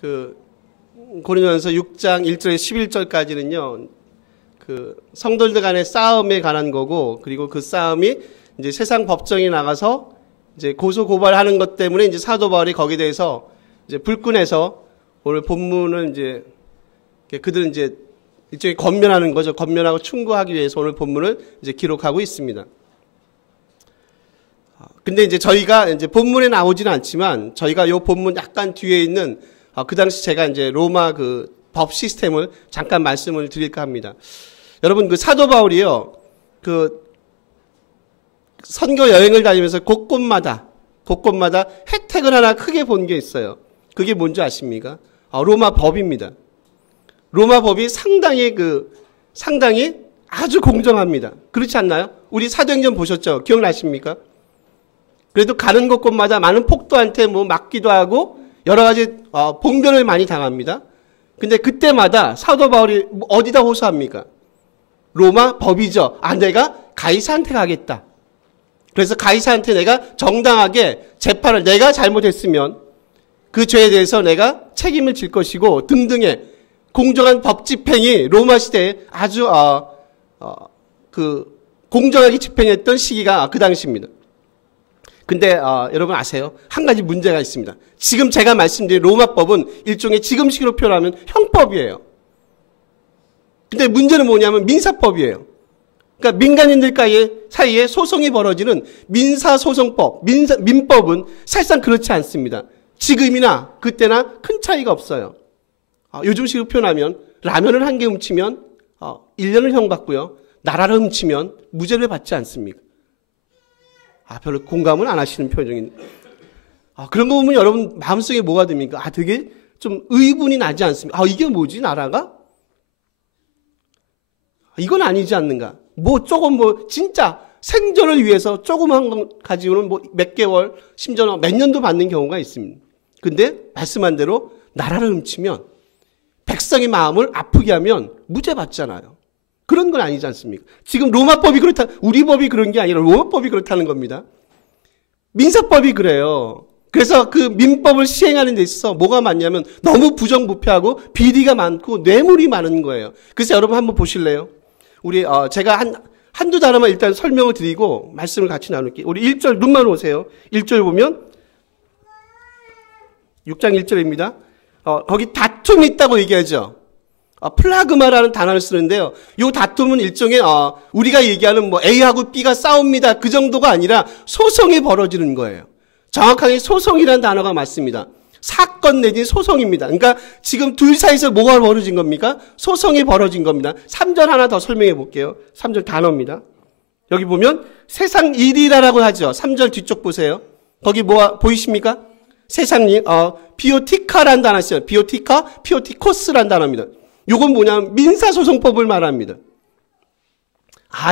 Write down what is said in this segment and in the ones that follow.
그 고린도전서 6장 1절에서 11절까지는요. 그 성도들 간의 싸움에 관한 거고, 그리고 그 싸움이 이제 세상 법정에 나가서 이제 고소 고발하는 것 때문에 이제 사도 바울이 거기에 대해서 이제 불끈해서 오늘 본문을 이제 그들은 이제 일종의 권면하는 거죠. 권면하고 충고하기 위해서 오늘 본문을 이제 기록하고 있습니다. 근데 이제 저희가 이제 본문에 나오지는 않지만 저희가 요 본문 약간 뒤에 있는 그 당시 제가 이제 로마 그 법 시스템을 잠깐 말씀을 드릴까 합니다. 여러분 그 사도 바울이요. 그 선교 여행을 다니면서 곳곳마다 혜택을 하나 크게 본 게 있어요. 그게 뭔지 아십니까? 로마 법입니다. 로마 법이 상당히 아주 공정합니다. 그렇지 않나요? 우리 사도행전 보셨죠? 기억나십니까? 그래도 가는 곳곳마다 많은 폭도한테 뭐 맞기도 하고 여러 가지 봉변을 많이 당합니다. 근데 그때마다 사도 바울이 어디다 호소합니까? 로마 법이죠. 내가 가이사한테 가겠다. 그래서 가이사한테 내가 정당하게 재판을 내가 잘못했으면 그 죄에 대해서 내가 책임을 질 것이고 등등의 공정한 법 집행이 로마 시대에 아주 공정하게 집행했던 시기가 그 당시입니다. 근데 여러분 아세요? 한 가지 문제가 있습니다. 지금 제가 말씀드린 로마법은 일종의 지금식으로 표현하면 형법이에요. 근데 문제는 뭐냐면 민사법이에요. 그러니까 민간인들 사이에 소송이 벌어지는 민사소송법, 민법은 사실상 그렇지 않습니다. 지금이나 그때나 큰 차이가 없어요. 요즘식으로 표현하면 라면을 한 개 훔치면 1년을 형 받고요. 나라를 훔치면 무죄를 받지 않습니까? 별로 공감은 안 하시는 표정인데. 그런 거 보면 여러분 마음속에 뭐가 듭니까? 되게 좀 의분이 나지 않습니까? 이게 뭐지, 나라가? 이건 아니지 않는가? 진짜 생존을 위해서 조그만 거 가지고는 몇 개월, 심지어 몇 년도 받는 경우가 있습니다. 근데 말씀한 대로 나라를 훔치면, 백성의 마음을 아프게 하면 무죄 받잖아요. 그런 건 아니지 않습니까? 지금 로마법이 그렇다, 우리 법이 그런 게 아니라 로마법이 그렇다는 겁니다. 민사법이 그래요. 그래서 그 민법을 시행하는 데 있어서 뭐가 많냐면 너무 부정부패하고 비리가 많고 뇌물이 많은 거예요. 그래서 여러분 한번 보실래요? 우리 제가 한두 단어만 일단 설명을 드리고 말씀을 같이 나눌게요. 우리 1절 눈만 오세요. 1절 보면 6장 1절입니다. 거기 다툼이 있다고 얘기하죠. 플라그마라는 단어를 쓰는데요. 이 다툼은 일종의 우리가 얘기하는 A하고 B가 싸웁니다. 그 정도가 아니라 소송이 벌어지는 거예요. 정확하게 소송이라는 단어가 맞습니다. 사건 내지 소송입니다. 그러니까 지금 둘 사이에서 뭐가 벌어진 겁니까? 소송이 벌어진 겁니다. 3절 하나 더 설명해 볼게요. 3절 단어입니다. 여기 보면 세상 일이라고 하죠. 3절 뒤쪽 보세요. 거기 보이십니까? 세상 일, 비오티카라는 단어 있어요. 비오티카, 피오티코스라는 단어입니다. 요건 뭐냐면 민사소송법을 말합니다.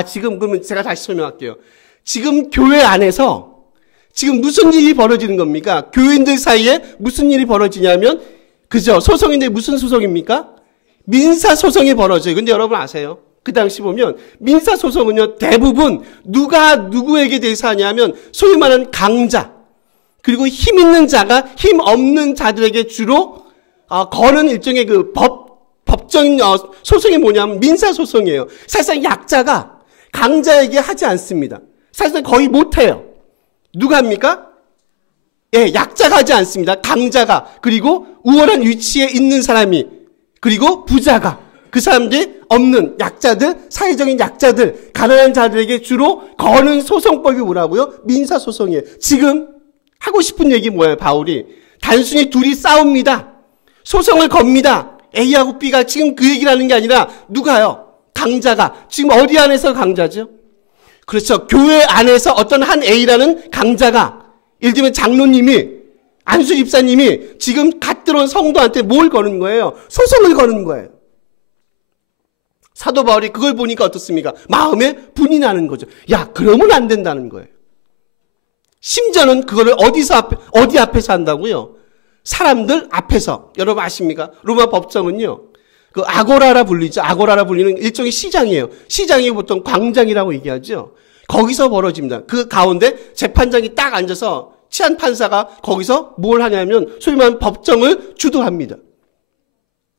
지금 그러면 제가 다시 설명할게요. 지금 교회 안에서 지금 무슨 일이 벌어지는 겁니까? 교인들 사이에 무슨 일이 벌어지냐면, 그죠? 소송인데 무슨 소송입니까? 민사소송이 벌어져요. 근데 여러분 아세요? 그 당시 보면 민사소송은요, 대부분 누가 누구에게 대해서 하냐면 소위 말하는 강자, 그리고 힘 있는 자가 힘 없는 자들에게 주로 거는 일종의 그 법적인 소송이 뭐냐면 민사소송이에요. 사실상 약자가 강자에게 하지 않습니다. 사실상 거의 못해요. 누가 합니까? 약자가 하지 않습니다. 강자가, 그리고 우월한 위치에 있는 사람이, 그리고 부자가, 그 사람들이 없는 약자들, 사회적인 약자들, 가난한 자들에게 주로 거는 소송법이 뭐라고요? 민사소송이에요. 지금 하고 싶은 얘기 뭐예요, 바울이? 단순히 둘이 싸웁니다. 소송을 겁니다. A하고 B가 지금 그 얘기를 하는 게 아니라 누가요? 강자가. 지금 어디 안에서 강자죠? 그렇죠. 교회 안에서 어떤 한 A라는 강자가, 예를 들면 장로님이, 안수 집사님이 지금 갓 들어온 성도한테 뭘 거는 거예요? 소송을 거는 거예요. 사도 바울이 그걸 보니까 어떻습니까? 마음에 분이 나는 거죠. 그러면 안 된다는 거예요. 심지어는 그거를 어디 앞에서 한다고요? 사람들 앞에서. 여러분 아십니까? 로마 법정은요, 그 아고라라 불리죠. 아고라라 불리는 일종의 시장이에요. 시장이 보통 광장이라고 얘기하죠. 거기서 벌어집니다. 그 가운데 재판장이 딱 앉아서 치안 판사가 거기서 뭘 하냐면 소위 말하는 법정을 주도합니다.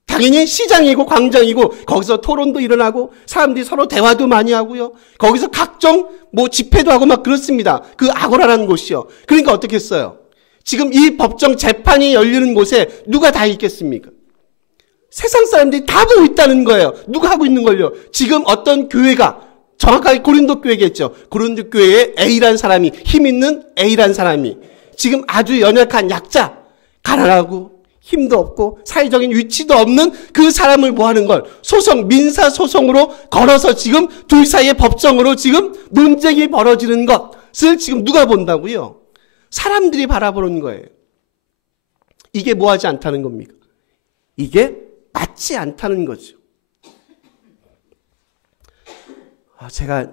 당연히 시장이고 광장이고 거기서 토론도 일어나고 사람들이 서로 대화도 많이 하고요. 거기서 각종 뭐 집회도 하고 막 그렇습니다. 그 아고라라는 곳이요. 그러니까 어떻게 했어요? 지금 이 법정 재판이 열리는 곳에 누가 다 있겠습니까? 세상 사람들이 다 보고 있다는 거예요. 누가 하고 있는 걸요? 지금 어떤 교회가 정확하게 고린도 교회겠죠. 고린도 교회에 A라는 사람이 힘 있는 A라는 사람이 지금 아주 연약한 약자, 가난하고 힘도 없고 사회적인 위치도 없는 그 사람을 뭐 하는 걸 소송, 민사소송으로 걸어서 지금 둘 사이의 법정으로 지금 논쟁이 벌어지는 것을 지금 누가 본다고요? 사람들이 바라보는 거예요. 이게 뭐하지 않다는 겁니까? 이게 맞지 않다는 거죠. 제가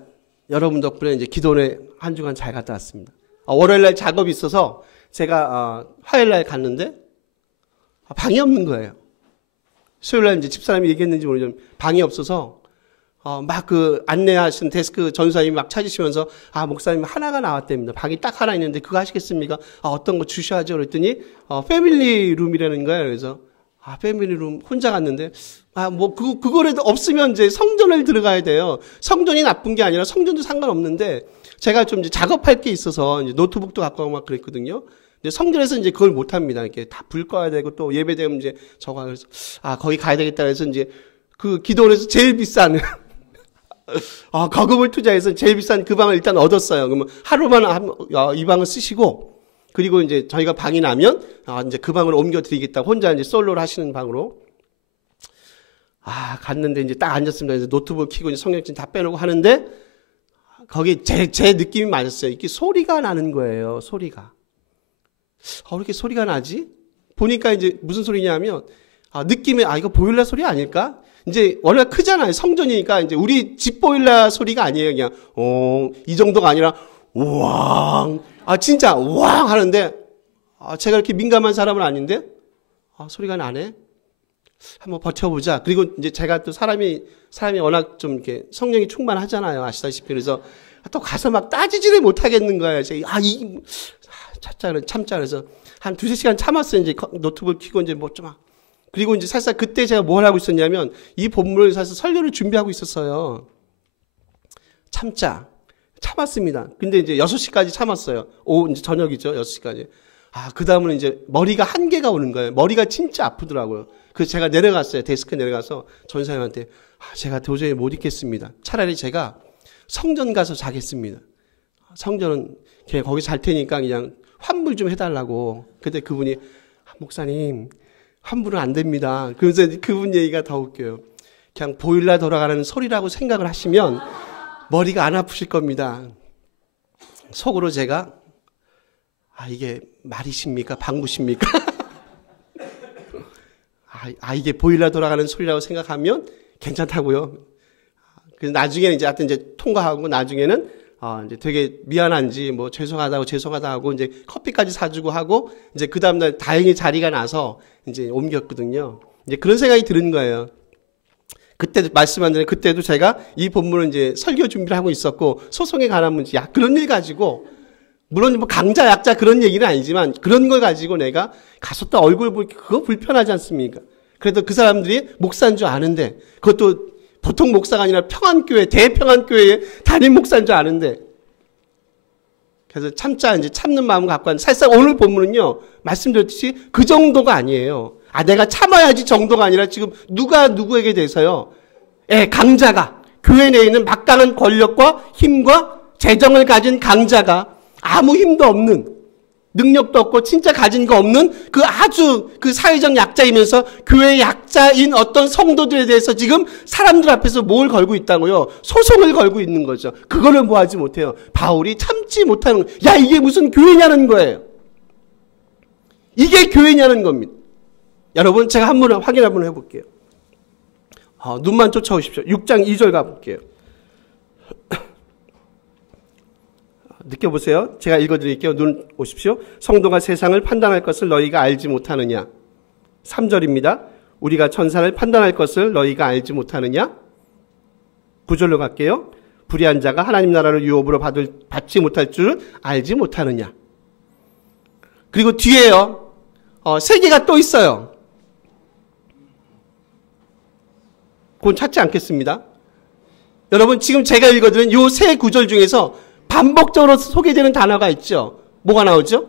여러분 덕분에 이제 기도원에 한 주간 잘 갔다 왔습니다. 월요일날 작업이 있어서 제가 화요일날 갔는데 방이 없는 거예요. 수요일날 이제 집사람이 얘기했는지 모르지만 방이 없어서 막 그 안내하신 데스크 전사님이 막 찾으시면서 목사님 하나가 나왔답니다. 방이 딱 하나 있는데 그거 하시겠습니까? 어떤 거 주셔야죠. 그랬더니 패밀리 룸이라는 거예요. 그래서 패밀리 룸 혼자 갔는데 그거라도 없으면 이제 성전을 들어가야 돼요. 성전이 나쁜 게 아니라 성전도 상관없는데 제가 좀 이제 작업할 게 있어서 이제 노트북도 갖고 가고 막 그랬거든요. 근데 성전에서 이제 그걸 못 합니다. 이렇게 다 불 꺼야 되고 또 예배되면 이제 저거 그래서 거기 가야 되겠다 해서 이제 그 기도원에서 제일 비싼 거금을 투자해서 제일 비싼 그 방을 일단 얻었어요. 그러면 하루만 이 방을 쓰시고 그리고 이제 저희가 방이 나면 이제 그 방을 옮겨 드리겠다. 혼자 이제 솔로를 하시는 방으로 갔는데 이제 딱 앉았습니다. 그래서 노트북 켜고 이제 성경책 다 빼놓고 하는데 거기 제 느낌이 맞았어요. 이렇게 소리가 나는 거예요. 소리가. 왜 이렇게 소리가 나지? 보니까 이제 무슨 소리냐면, 느낌에, 이거 보일러 소리 아닐까? 이제 원래 크잖아요. 성전이니까 이제 우리 집 보일러 소리가 아니에요. 그냥, 이 정도가 아니라, 우왕. 진짜, 우왕 하는데, 제가 이렇게 민감한 사람은 아닌데, 소리가 나네? 한번 버텨보자. 그리고 이제 제가 또 사람이 워낙 좀 이렇게 성령이 충만하잖아요. 아시다시피. 그래서 또 가서 막 따지지를 못하겠는 거예요. 제가, 참자. 그래서 한 2-3시간 참았어요. 이제 노트북 켜고 이제 그리고 이제 사실 그때 제가 뭘 하고 있었냐면 이 본문을 사실 설교를 준비하고 있었어요. 참았습니다. 근데 이제 6시까지 참았어요. 이제 저녁이죠. 6시까지. 그 다음은 이제 머리가 한계가 오는 거예요. 머리가 진짜 아프더라고요. 그래서 제가 내려갔어요. 데스크 내려가서 전사님한테 제가 도저히 못 있겠습니다. 차라리 제가 성전 가서 자겠습니다. 성전은 거기 잘 테니까 그냥 환불 좀 해달라고. 그때 그분이 목사님 환불은 안 됩니다. 그래서 그분 얘기가 더 웃겨요. 그냥 보일러 돌아가는 소리라고 생각을 하시면 머리가 안 아프실 겁니다. 속으로 제가 이게 말이십니까? 방구십니까? 이게 보일러 돌아가는 소리라고 생각하면 괜찮다고요. 그래서 나중에는 이제 하여튼 이제 통과하고 나중에는 이제 되게 미안한지 죄송하다 하고 이제 커피까지 사주고 하고 이제 그 다음날 다행히 자리가 나서 이제 옮겼거든요. 이제 그런 생각이 드는 거예요. 그때도 말씀한 대로 그때도 제가 이 본문을 이제 설교 준비를 하고 있었고 소송에 관한 문제 그런 일 가지고 물론 강자 약자 그런 얘기는 아니지만 그런 걸 가지고 내가 가서 또 얼굴 보기 그거 불편하지 않습니까? 그래도 그 사람들이 목사인 줄 아는데 그것도 보통 목사가 아니라 평안교회, 대평안교회의 담임 목사인 줄 아는데. 그래서 이제 참는 마음을 갖고 하는. 사실상 오늘 본문은요, 말씀드렸듯이 그 정도가 아니에요. 내가 참아야지 정도가 아니라 지금 누가 누구에게 대해서요, 강자가, 교회 내에 있는 막강한 권력과 힘과 재정을 가진 강자가 아무 힘도 없는, 능력도 없고 진짜 가진 거 없는 그 사회적 약자이면서 교회 약자인 어떤 성도들에 대해서 지금 사람들 앞에서 뭘 걸고 있다고요? 소송을 걸고 있는 거죠. 그거를 뭐 하지 못해요. 바울이 참지 못하는 이게 무슨 교회냐는 거예요. 이게 교회냐는 겁니다. 여러분 제가 확인 한번 해볼게요. 눈만 쫓아오십시오. 6장 2절 가볼게요. 느껴보세요. 제가 읽어드릴게요. 눈 오십시오. 성도가 세상을 판단할 것을 너희가 알지 못하느냐. 3절입니다. 우리가 천사를 판단할 것을 너희가 알지 못하느냐. 9절로 갈게요. 불의한 자가 하나님 나라를 유업으로 받지 못할 줄 알지 못하느냐. 그리고 뒤에요. 세 개가 또 있어요. 그건 찾지 않겠습니다. 여러분 지금 제가 읽어드린 요 세 구절 중에서 반복적으로 소개되는 단어가 있죠. 뭐가 나오죠?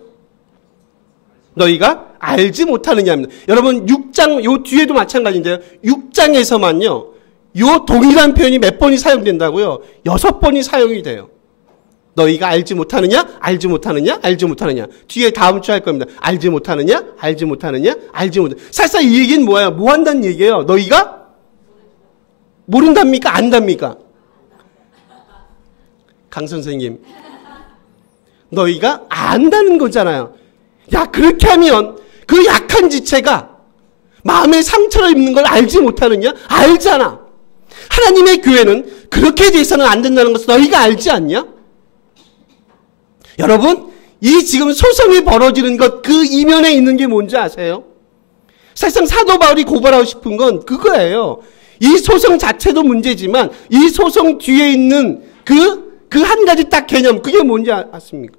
너희가 알지 못하느냐입니다. 여러분 6장 요 뒤에도 마찬가지인데요. 6장에서만요. 요 동일한 표현이 몇 번이 사용된다고요? 6번이 사용이 돼요. 너희가 알지 못하느냐? 알지 못하느냐? 알지 못하느냐? 뒤에 다음 주 할 겁니다. 알지 못하느냐? 알지 못하느냐? 알지 못하느냐? 사실상 이 얘기는 뭐예요? 뭐 한다는 얘기예요? 너희가 모른답니까? 안답니까? 강 선생님, 너희가 안다는 거잖아요. 야, 그렇게 하면 그 약한 지체가 마음의 상처를 입는 걸 알지 못하느냐? 알잖아. 하나님의 교회는 그렇게 돼서는 안 된다는 것을 너희가 알지 않냐? 여러분, 이 지금 소송이 벌어지는 것, 그 이면에 있는 게 뭔지 아세요? 사실상 사도 바울이 고발하고 싶은 건 그거예요. 이 소송 자체도 문제지만 이 소송 뒤에 있는 그 한 가지 딱 개념, 그게 뭔지 아십니까?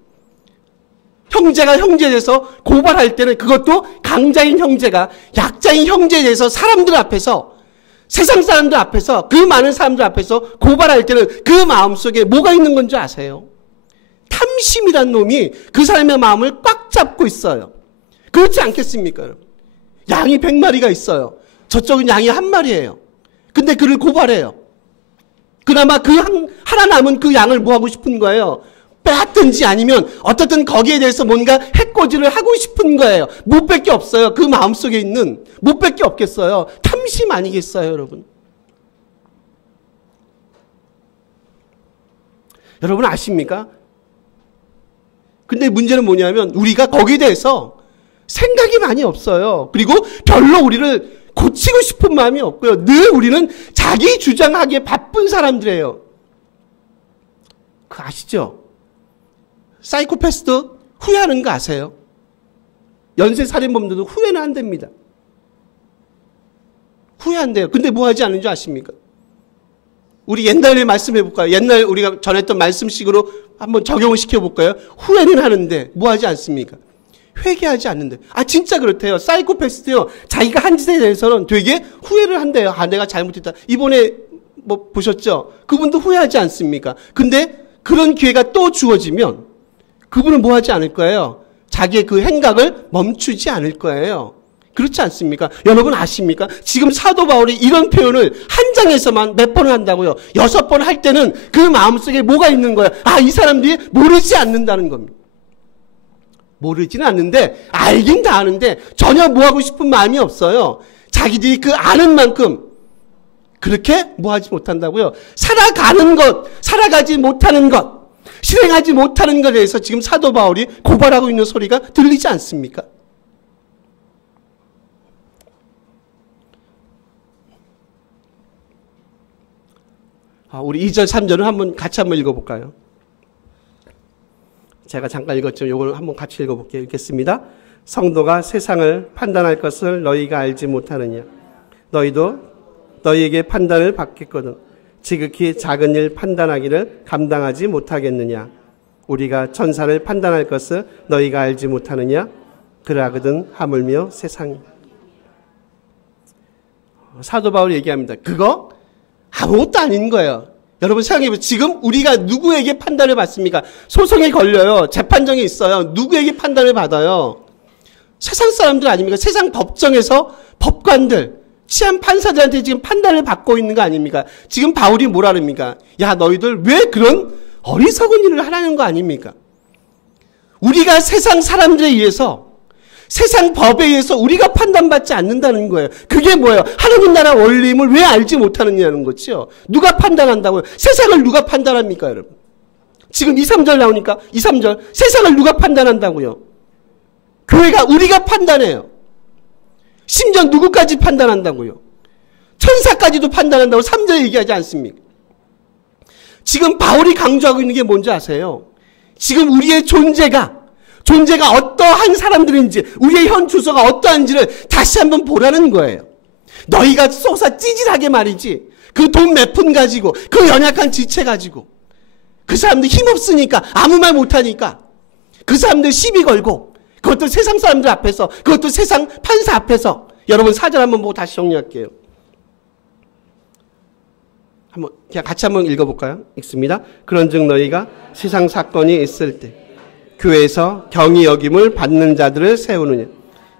형제가 형제에 대해서 고발할 때는 그것도 강자인 형제가 약자인 형제에 대해서 사람들 앞에서, 세상 사람들 앞에서, 그 많은 사람들 앞에서 고발할 때는 그 마음속에 뭐가 있는 건지 아세요? 탐심이란 놈이 그 사람의 마음을 꽉 잡고 있어요. 그렇지 않겠습니까? 양이 100마리가 있어요. 저쪽은 양이 1마리예요. 근데 그를 고발해요. 그나마 그 하나 남은 그 양을 뭐 하고 싶은 거예요? 빼앗든지 아니면 어떻든 거기에 대해서 뭔가 해코지를 하고 싶은 거예요. 못 뺄 게 없어요. 그 마음속에 있는 못 뺄 게 없겠어요. 탐심 아니겠어요, 여러분? 여러분 아십니까? 근데 문제는 뭐냐면 우리가 거기에 대해서 생각이 많이 없어요. 그리고 별로 우리를 고치고 싶은 마음이 없고요. 늘 우리는 자기 주장하기에 바쁜 사람들이에요. 그거 아시죠? 사이코패스도 후회하는 거 아세요? 연쇄살인범들도 후회는 안 됩니다. 후회한대요. 근데 뭐 하지 않는 줄 아십니까? 우리 옛날에 말씀해 볼까요? 옛날 우리가 전했던 말씀식으로 한번 적용을 시켜볼까요? 후회는 하는데 뭐 하지 않습니까? 회개하지 않는데. 아, 진짜 그렇대요. 사이코패스도요, 자기가 한 짓에 대해서는 되게 후회를 한대요. 아, 내가 잘못했다. 이번에 뭐 보셨죠? 그분도 후회하지 않습니까? 근데 그런 기회가 또 주어지면 그분은 뭐 하지 않을 거예요? 자기의 그 행각을 멈추지 않을 거예요. 그렇지 않습니까? 여러분 아십니까? 지금 사도 바울이 이런 표현을 한 장에서만 몇 번을 한다고요? 6번 할 때는 그 마음속에 뭐가 있는 거예요? 아, 이 사람들이 모르지 않는다는 겁니다. 모르지는 않는데 알긴 다 아는데 전혀 뭐 하고 싶은 마음이 없어요. 자기들이 그 아는 만큼 그렇게 뭐 하지 못한다고요? 살아가는 것, 살아가지 못하는 것, 실행하지 못하는 것에 대해서 지금 사도 바울이 고발하고 있는 소리가 들리지 않습니까? 우리 2절, 3절을 같이 한번 읽어볼까요? 제가 잠깐 읽었죠. 이걸 한번 같이 읽어볼게요. 읽겠습니다. 성도가 세상을 판단할 것을 너희가 알지 못하느냐? 너희도 너희에게 판단을 받겠거든. 지극히 작은 일 판단하기를 감당하지 못하겠느냐? 우리가 천사를 판단할 것을 너희가 알지 못하느냐? 그러하거든 하물며 세상이. 사도 바울이 얘기합니다. 그거 아무것도 아닌 거예요. 여러분 생각해보세요. 지금 우리가 누구에게 판단을 받습니까? 소송에 걸려요. 재판정에 있어요. 누구에게 판단을 받아요? 세상 사람들 아닙니까? 세상 법정에서 법관들, 치안 판사들한테 지금 판단을 받고 있는 거 아닙니까? 지금 바울이 뭐라 그럽니까? 야, 너희들 왜 그런 어리석은 일을 하라는 거 아닙니까? 우리가 세상 사람들에 의해서, 세상 법에 의해서 우리가 판단받지 않는다는 거예요. 그게 뭐예요? 하나님 나라 원리임을 왜 알지 못하느냐는 거죠. 누가 판단한다고요? 세상을 누가 판단합니까, 여러분? 지금 2, 3절 나오니까 2, 3절 세상을 누가 판단한다고요? 교회가 우리가 판단해요. 심지어 누구까지 판단한다고요? 천사까지도 판단한다고 3절 얘기하지 않습니까? 지금 바울이 강조하고 있는 게 뭔지 아세요? 지금 우리의 존재가 어떠한 사람들인지, 우리의 현 주소가 어떠한지를 다시 한번 보라는 거예요. 너희가 쏘사 찌질하게 말이지, 그 돈 몇 푼 가지고, 그 연약한 지체 가지고, 그 사람들 힘없으니까, 아무 말 못하니까, 그 사람들 시비 걸고, 그것도 세상 사람들 앞에서, 그것도 세상 판사 앞에서. 여러분 4절 한번 보고 다시 정리할게요. 한번 그냥 같이 한번 읽어볼까요? 읽습니다. 그런즉 너희가 세상 사건이 있을 때 교회에서 경히 여김을 받는 자들을 세우느냐.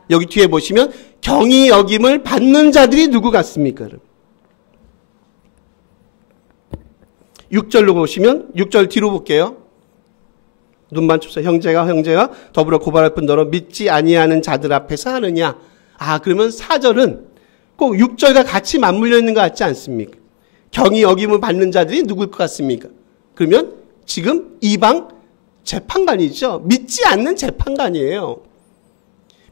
여기 뒤에 보시면 경히 여김을 받는 자들이 누구 같습니까? 6절로 보시면 6절 뒤로 볼게요. 눈만 춥서 형제가 더불어 고발할 뿐더러 믿지 아니하는 자들 앞에서 하느냐. 그러면 4절은 꼭 6절과 같이 맞물려 있는 것 같지 않습니까? 경히 여김을 받는 자들이 누구일 것 같습니까? 그러면 지금 이방 재판관이죠. 믿지 않는 재판관이에요.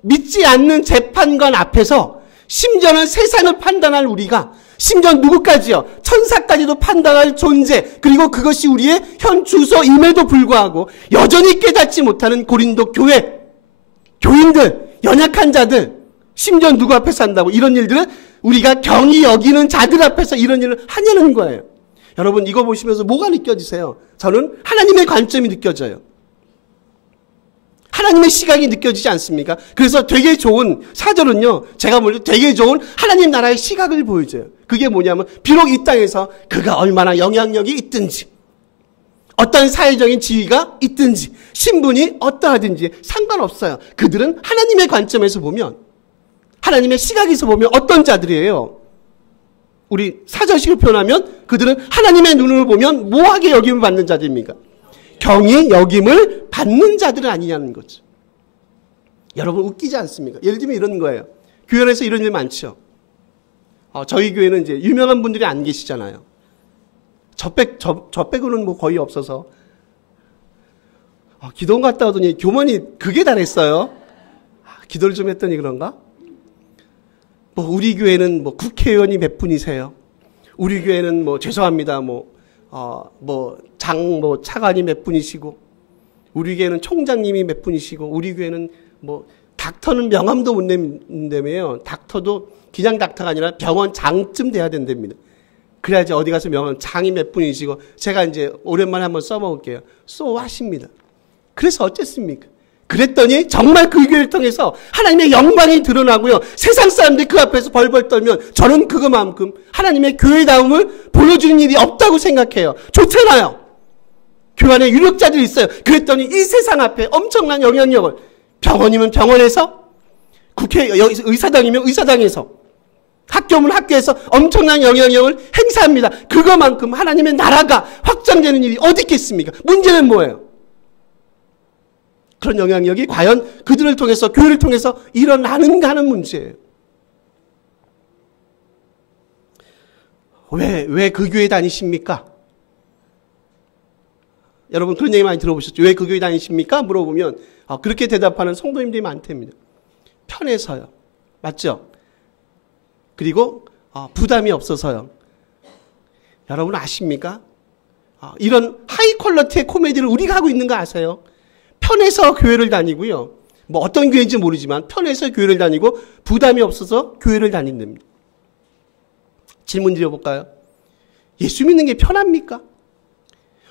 믿지 않는 재판관 앞에서 심지어는 세상을 판단할 우리가, 심지어 누구까지요? 천사까지도 판단할 존재, 그리고 그것이 우리의 현 주소임에도 불구하고 여전히 깨닫지 못하는 고린도 교회, 교인들, 연약한 자들, 심지어 누구 앞에서 한다고? 이런 일들은 우리가 경히 여기는 자들 앞에서 이런 일을 하냐는 거예요. 여러분 이거 보시면서 뭐가 느껴지세요? 저는 하나님의 관점이 느껴져요. 하나님의 시각이 느껴지지 않습니까? 그래서 되게 좋은 4절은요. 제가 볼 때 되게 좋은 하나님 나라의 시각을 보여줘요. 그게 뭐냐면 비록 이 땅에서 그가 얼마나 영향력이 있든지, 어떤 사회적인 지위가 있든지, 신분이 어떠하든지 상관없어요. 그들은 하나님의 관점에서 보면, 하나님의 시각에서 보면 어떤 자들이에요? 우리 사절식을 표현하면 그들은 하나님의 눈으로 보면 뭐하게 여김을 받는 자들입니까? 경히 여김을 받는 자들은 아니냐는 거죠. 여러분 웃기지 않습니까? 예를 들면 이런 거예요. 교회 안에서 이런 일 많죠. 저희 교회는 이제 유명한 분들이 안 계시잖아요. 저 빼고는 뭐 거의 없어서. 기도원 갔다 오더니 교만이 그게 다랬어요. 기도를 좀 했더니 그런가? 우리 교회는 국회의원이 몇 분이세요? 우리 교회는 죄송합니다. 차관이 몇 분이시고, 우리 교회는 총장님이 몇 분이시고, 우리 교회는 닥터는 명함도 못 낸다며요. 닥터도 그냥 닥터가 아니라 병원 장쯤 돼야 된답니다. 그래야지 어디 가서 명함, 장이 몇 분이시고, 제가 이제 오랜만에 한번 써먹을게요. 하십니다. 그래서 어쨌습니까? 그랬더니 정말 그 교회를 통해서 하나님의 영광이 드러나고요. 세상 사람들이 그 앞에서 벌벌 떨면 저는 그것만큼 하나님의 교회다움을 보여주는 일이 없다고 생각해요. 좋잖아요. 교회 안에 유력자들이 있어요. 그랬더니 이 세상 앞에 엄청난 영향력을, 병원이면 병원에서, 국회 의사당이면 의사당에서, 학교면 학교에서 엄청난 영향력을 행사합니다. 그것만큼 하나님의 나라가 확장되는 일이 어디 있겠습니까? 문제는 뭐예요? 그런 영향력이 과연 그들을 통해서, 교회를 통해서 일어나는가 하는 문제예요. 왜 그 교회 다니십니까? 여러분 그런 얘기 많이 들어보셨죠? 왜 그 교회 다니십니까? 물어보면 그렇게 대답하는 성도님들이 많답니다. 편해서요. 맞죠? 그리고 부담이 없어서요. 여러분 아십니까? 이런 하이 퀄러티의 코미디를 우리가 하고 있는 거 아세요? 편해서 교회를 다니고요. 어떤 교회인지 모르지만 편해서 교회를 다니고 부담이 없어서 교회를 다닌답니다. 질문 드려볼까요? 예수 믿는 게 편합니까?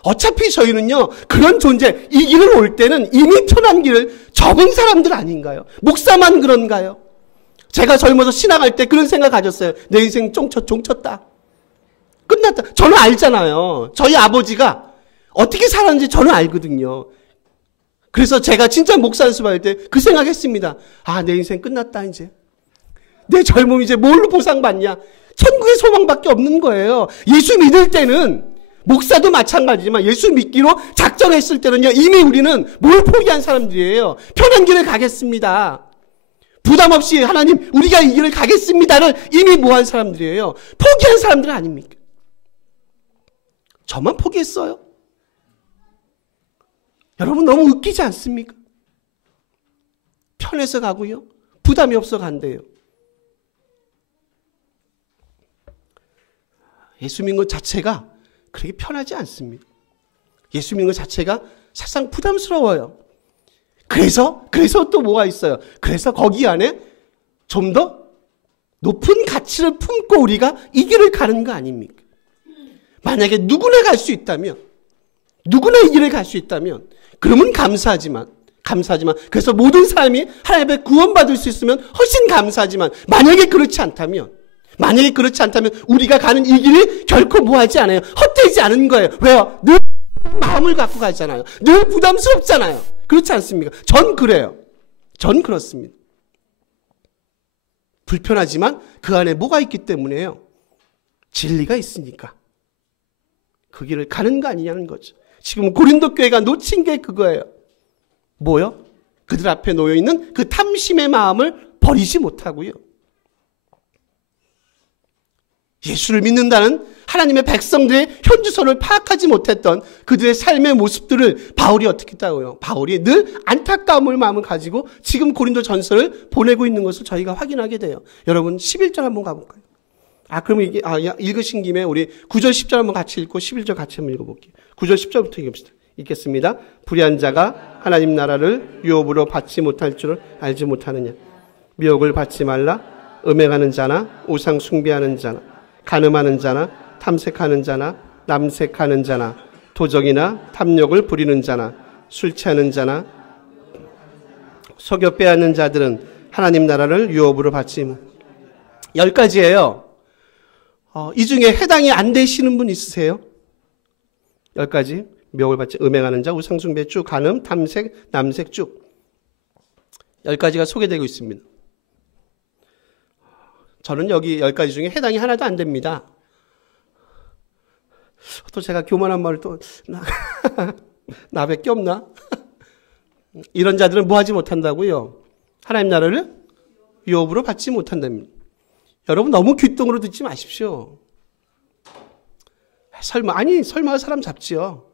어차피 저희는요, 그런 존재, 이 길을 올 때는 이미 편한 길을 접은 사람들 아닌가요? 목사만 그런가요? 제가 젊어서 신앙할 때 그런 생각 가졌어요. 내 인생 종쳤다. 끝났다. 저는 알잖아요. 저희 아버지가 어떻게 살았는지 저는 알거든요. 그래서 제가 진짜 목사 연습할 때 그 생각했습니다. 내 인생 끝났다 이제. 내 젊음이 이제 뭘로 보상받냐. 천국의 소망밖에 없는 거예요. 예수 믿을 때는, 목사도 마찬가지지만 예수 믿기로 작정했을 때는요, 이미 우리는 뭘 포기한 사람들이에요. 편한 길을 가겠습니다. 부담 없이 하나님 우리가 이 길을 가겠습니다를 이미 뭐한 사람들이에요. 포기한 사람들 아닙니까? 저만 포기했어요? 여러분 너무 웃기지 않습니까? 편해서 가고요. 부담이 없어 간대요. 예수 믿는 것 자체가 그렇게 편하지 않습니다. 예수 믿는 것 자체가 사실상 부담스러워요. 그래서 또 뭐가 있어요? 그래서 거기 안에 좀 더 높은 가치를 품고 우리가 이 길을 가는 거 아닙니까? 만약에 누구나 갈 수 있다면, 누구나 이 길을 갈 수 있다면, 그러면 감사하지만 감사하지만, 그래서 모든 사람이 하나님 앞에 구원받을 수 있으면 훨씬 감사하지만, 만약에 그렇지 않다면 우리가 가는 이 길이 결코 뭐하지 않아요. 헛되지 않은 거예요. 왜요? 늘 마음을 갖고 가잖아요. 늘 부담스럽잖아요. 그렇지 않습니까? 전 그래요. 전 그렇습니다. 불편하지만 그 안에 뭐가 있기 때문에요. 진리가 있으니까 그 길을 가는 거 아니냐는 거죠. 지금 고린도 교회가 놓친 게 그거예요. 뭐요? 그들 앞에 놓여있는 그 탐심의 마음을 버리지 못하고요. 예수를 믿는다는 하나님의 백성들의 현주소를 파악하지 못했던 그들의 삶의 모습들을 바울이 어떻게 했다고요? 바울이 늘 안타까움을 마음을 가지고 지금 고린도 전서를 보내고 있는 것을 저희가 확인하게 돼요. 여러분 11절 한번 가볼까요? 그러면 이게 읽으신 김에 우리 9절 10절 한번 같이 읽고 11절 같이 한번 읽어볼게요. 9절 10절부터 읽읍시다. 읽겠습니다. 불의한 자가 하나님 나라를 유업으로 받지 못할 줄을 알지 못하느냐. 미혹을 받지 말라. 음행하는 자나 우상 숭배하는 자나 간음하는 자나 탐색하는 자나 남색하는 자나 도적이나 탐욕을 부리는 자나 술 취하는 자나 속여 빼앗는 자들은 하나님 나라를 유업으로 받지 못. 10가지예요. 이 중에 해당이 안 되시는 분 있으세요? 10가지. 미혹을 받지, 음행하는 자, 우상 숭배 쭉, 간음, 탐색, 남색 쭉. 10가지가 소개되고 있습니다. 저는 여기 10가지 중에 해당이 하나도 안 됩니다. 또 제가 교만한 말을 또 나밖에 없나? 이런 자들은 뭐 하지 못한다고요? 하나님 나라를 유업으로 받지 못한답니다. 여러분 너무 귓등으로 듣지 마십시오. 설마 사람 잡지요.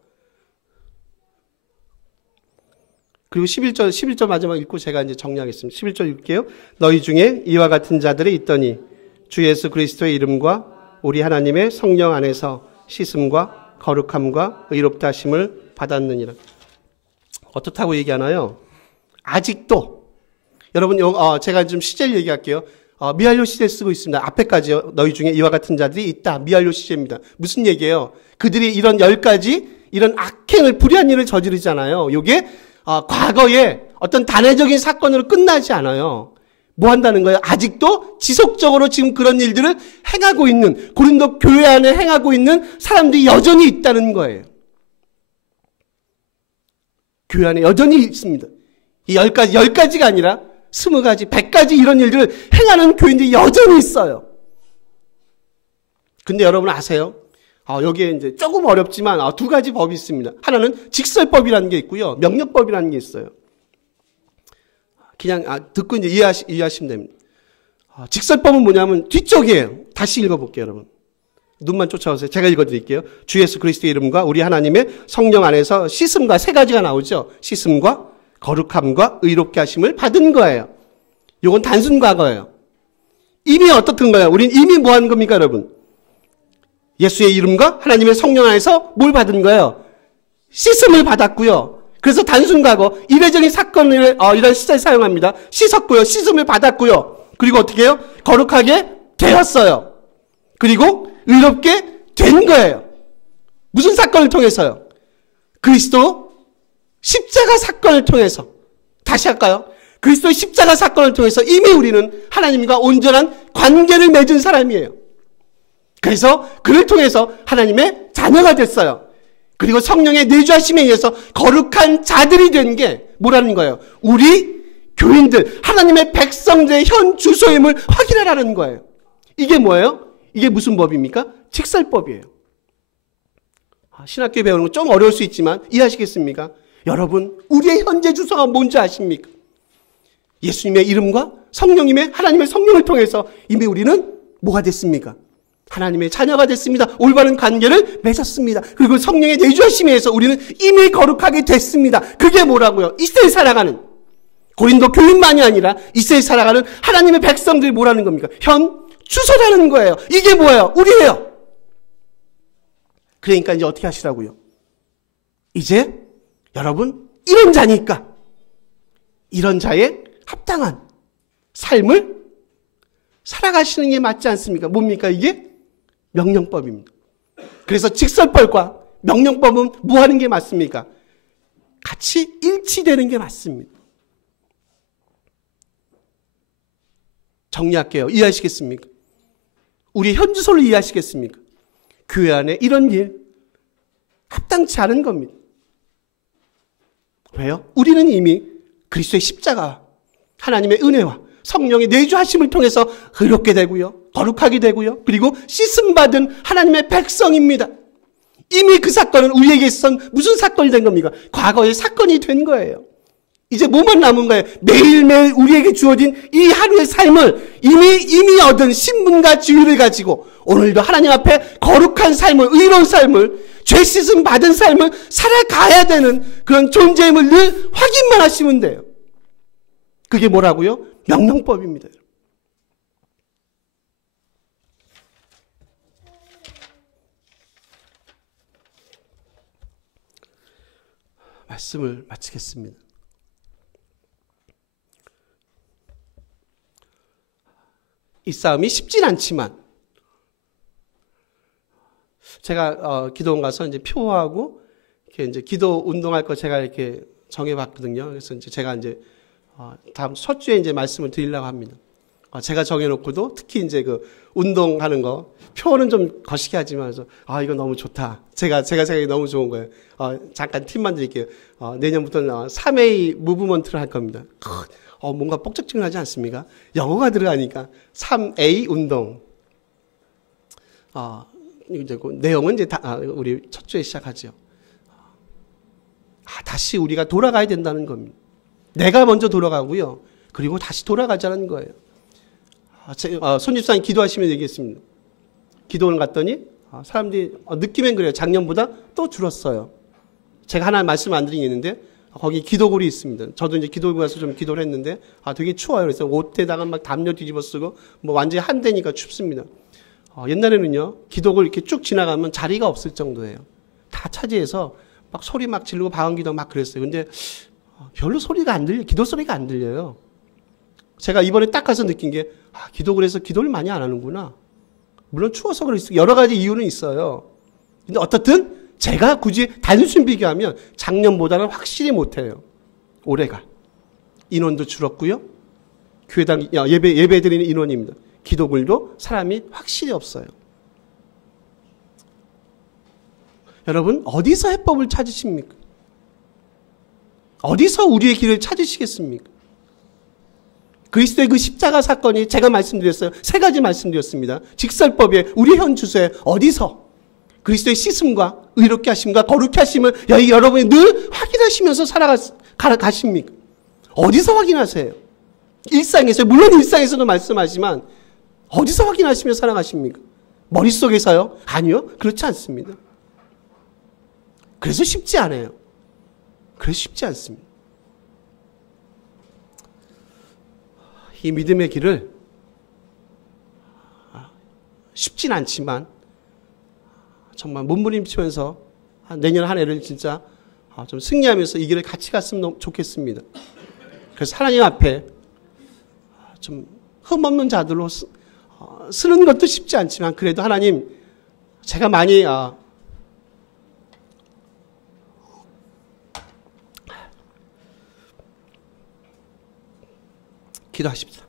그리고 11절 마지막 읽고 제가 이제 정리하겠습니다. 11절 읽게요. 너희 중에 이와 같은 자들이 있더니 주 예수 그리스도의 이름과 우리 하나님의 성령 안에서 씻음과 거룩함과 의롭다 하심을 받았느니라. 어떻다고 얘기하나요? 아직도 여러분 제가 좀 시제를 얘기할게요. 미완료 시제 쓰고 있습니다. 앞에까지요. 너희 중에 이와 같은 자들이 있다. 미완료 시제입니다. 무슨 얘기예요? 그들이 이런 10가지 이런 악행을 불의한 일을 저지르잖아요. 요게 과거에 어떤 단회적인 사건으로 끝나지 않아요. 뭐 한다는 거예요? 아직도 지속적으로 지금 그런 일들을 행하고 있는, 고린도 교회 안에 행하고 있는 사람들이 여전히 있다는 거예요. 교회 안에 여전히 있습니다. 이 10가지가 아니라 20가지, 100가지 이런 일들을 행하는 교인들이 여전히 있어요. 근데 여러분 아세요? 여기에 이제 조금 어렵지만 2가지 법이 있습니다. 하나는 직설법이라는 게 있고요. 명령법이라는 게 있어요. 그냥 듣고 이제 이해하시면 됩니다. 직설법은 뭐냐면 뒤쪽이에요. 다시 읽어볼게요, 여러분. 눈만 쫓아오세요. 제가 읽어드릴게요. 주 예수 그리스도의 이름과 우리 하나님의 성령 안에서 씻음과 3가지가 나오죠. 씻음과 거룩함과 의롭게 하심을 받은 거예요. 이건 단순 과거예요. 이미 어떻든가요? 우린 이미 뭐 하는 겁니까, 여러분? 예수의 이름과 하나님의 성령 안에서 뭘 받은 거예요? 씻음을 받았고요. 그래서 단순 과거, 이례적인 사건을 이런 시제를 사용합니다. 씻었고요. 씻음을 받았고요. 그리고 어떻게 해요? 거룩하게 되었어요. 그리고 의롭게 된 거예요. 무슨 사건을 통해서요? 그리스도 십자가 사건을 통해서. 다시 할까요? 그리스도의 십자가 사건을 통해서 이미 우리는 하나님과 온전한 관계를 맺은 사람이에요. 그래서 그를 통해서 하나님의 자녀가 됐어요. 그리고 성령의 내주하심에 의해서 거룩한 자들이 된 게 뭐라는 거예요? 우리 교인들, 하나님의 백성들의 현 주소임을 확인하라는 거예요. 이게 뭐예요? 이게 무슨 법입니까? 직설법이에요. 신학교 배우는 건 좀 어려울 수 있지만 이해하시겠습니까? 여러분, 우리의 현재 주소가 뭔지 아십니까? 예수님의 이름과 성령님의 하나님의 성령을 통해서 이미 우리는 뭐가 됐습니까? 하나님의 자녀가 됐습니다. 올바른 관계를 맺었습니다. 그리고 성령의 내주하심에 의해서 우리는 이미 거룩하게 됐습니다. 그게 뭐라고요? 이스라엘 살아가는 고린도 교인만이 아니라 이스라엘 살아가는 하나님의 백성들이 뭐라는 겁니까? 현 주소라는 거예요. 이게 뭐예요? 우리예요. 그러니까 이제 어떻게 하시라고요? 이제 여러분 이런 자니까 이런 자에 합당한 삶을 살아가시는 게 맞지 않습니까? 뭡니까 이게? 명령법입니다. 그래서 직설법과 명령법은 뭐 하는 게 맞습니까? 같이 일치되는 게 맞습니다. 정리할게요. 이해하시겠습니까? 우리 현주소를 이해하시겠습니까? 교회 안에 이런 일 합당치 않은 겁니다. 왜요? 우리는 이미 그리스도의 십자가, 하나님의 은혜와 성령의 내주하심을 통해서 의롭게 되고요, 거룩하게 되고요, 그리고 씻음받은 하나님의 백성입니다. 이미 그 사건은 우리에게 있어서 무슨 사건이 된 겁니까? 과거의 사건이 된 거예요. 이제 뭐만 남은 거예요? 매일매일 우리에게 주어진 이 하루의 삶을 이미 얻은 신분과 지위를 가지고 오늘도 하나님 앞에 거룩한 삶을, 의로운 삶을, 죄 씻음 받은 삶을 살아가야 되는 그런 존재임을 늘 확인만 하시면 돼요. 그게 뭐라고요? 명령법입니다. 말씀을 마치겠습니다. 이 싸움이 쉽진 않지만 제가 기도원 가서 이제 표하고 이렇게 이제 기도 운동할 거 제가 이렇게 정해봤거든요. 그래서 이제 제가 이제 다음 첫 주에 이제 말씀을 드리려고 합니다. 제가 정해놓고도 특히 이제 그 운동하는 거 표는 좀 거시기 하지만 이거 너무 좋다. 제가 생각이 너무 좋은 거예요. 잠깐 팁만 드릴게요. 내년부터는 3A 무브먼트를 할 겁니다. 뭔가 뻑적지근하지 않습니까? 영어가 들어가니까 3A 운동. 이제 그 내용은 이제 우리 첫 주에 시작하죠. 다시 우리가 돌아가야 된다는 겁니다. 내가 먼저 돌아가고요. 그리고 다시 돌아가자는 거예요. 손집사님 기도하시면 되겠습니다. 기도원을 갔더니 사람들이 느끼면 그래요. 작년보다 또 줄었어요. 제가 하나 말씀 안 드리겠는데 거기 기도굴이 있습니다. 저도 이제 기도굴 가서 좀 기도를 했는데 되게 추워요. 그래서 옷에다가 막 담요 뒤집어 쓰고 뭐 완전히 한대니까 춥습니다. 옛날에는요, 기도굴 이렇게 쭉 지나가면 자리가 없을 정도예요. 다 차지해서 막 소리 막 지르고 방언기도 막 그랬어요. 근데 별로 소리가 안 들려요. 기도 소리가 안 들려요. 제가 이번에 딱 가서 느낀 게 기도굴에서 기도를 많이 안 하는구나. 물론 추워서 그럴 수 여러 가지 이유는 있어요. 근데 어떻든 제가 굳이 단순히 비교하면 작년보다는 확실히 못해요. 올해가. 인원도 줄었고요. 교회당 예배 드리는 인원입니다. 기도굴도 사람이 확실히 없어요. 여러분, 어디서 해법을 찾으십니까? 어디서 우리의 길을 찾으시겠습니까? 그리스도의 그 십자가 사건이 제가 말씀드렸어요. 3가지 말씀드렸습니다. 직설법에 우리 현주소에 어디서 그리스도의 씻음과 의롭게 하심과 거룩게 하심을 여러분이 늘 확인하시면서 살아가십니까? 어디서 확인하세요? 일상에서, 물론 일상에서도 말씀하지만 어디서 확인하시며 살아가십니까? 머릿속에서요? 아니요. 그렇지 않습니다. 그래서 쉽지 않아요. 그래서 쉽지 않습니다. 이 믿음의 길을 쉽진 않지만 정말 몸부림치면서 내년 한 해를 진짜 좀 승리하면서 이 길을 같이 갔으면 좋겠습니다. 그래서 하나님 앞에 좀 흠없는 자들로 쓰는 것도 쉽지 않지만 그래도 하나님, 제가 많이 기도하십시오.